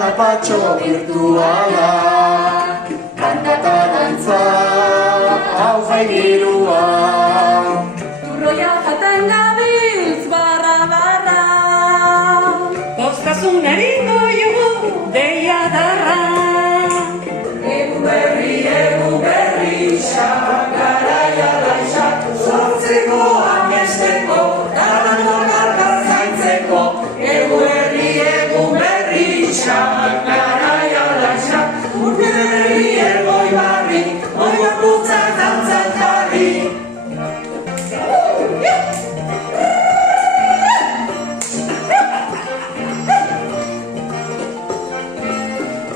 da patxo virtuala. Kanta eta dantza, hau jai girua. Turroia jaten gabiltz barra. Poztasun eringo jugu deia darra. Egu berri, garaia laixak, sortzeko, amesteko, daranok alkar zaintzeko. Egu berri, garaia laixak, urte berri egoi barri, oi gorputzak dantzat jarri.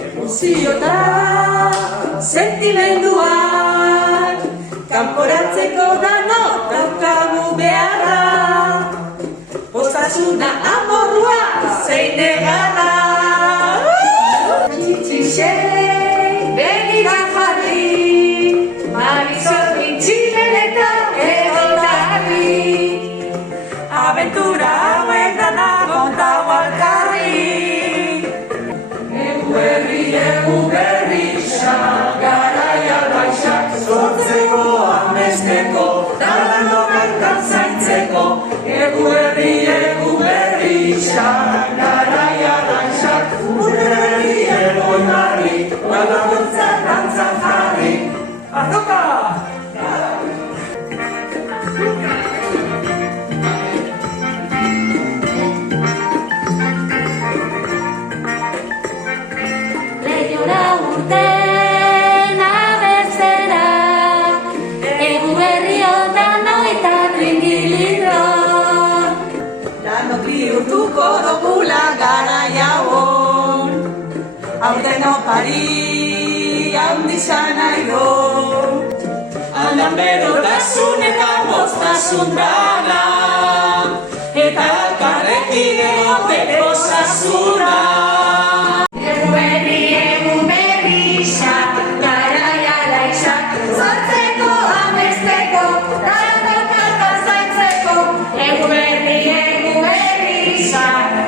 Emozioa sentimenduak, kanporatzeko danok daukagu beharra. Poztasuna amorrua zein negarra. Txixei begira jarri, Marisokin tximeleta egotarri. Aventura hauek dana kontau alkarri. Egu berri, garaia laixak, sortzeko, amesteko, daranok alkar zaintzeko. Egu berri, garaia laixak, urte berri egoi barri, oi gorputzak dantzat jarri. Azoka! Lehiora urten abertzera, egu berriotan oita tringilindro. Danok bihurtuko dogula garaia hon, aurten opari handizan nahi do. Aldan berotasun eta poztasun dana, eta elkarrekin egoteko sasuna. Egu berri, garaia laixak, sortzeko, amesteko, daranok alkar zaintzeko. Egu berri,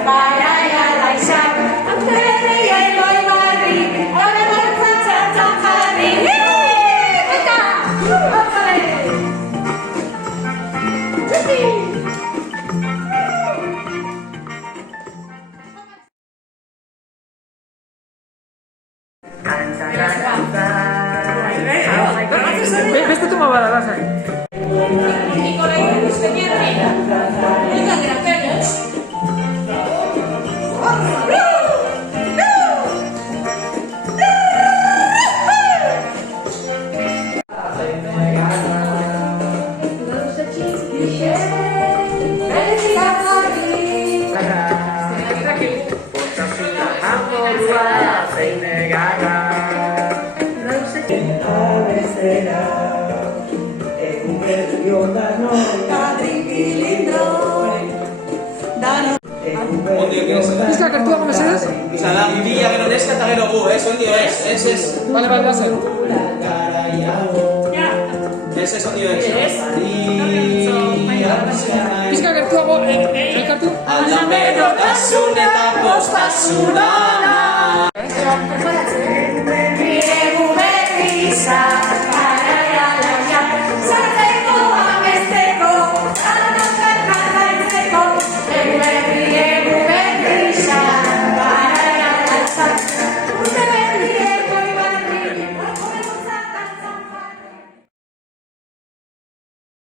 garaia laixak, urte berri egoi barri, oi gorputzak dantzat jarri. Eta! Beste toma bada, lasai. Pizka kartua gomez edaz? Salam, bila gero neska eta gero gu, ondio ez. Bale, lasai. Ez ondio ez. Pizka kartuago, elkartu? Aldan berotasun eta poztasuna. Egu berri,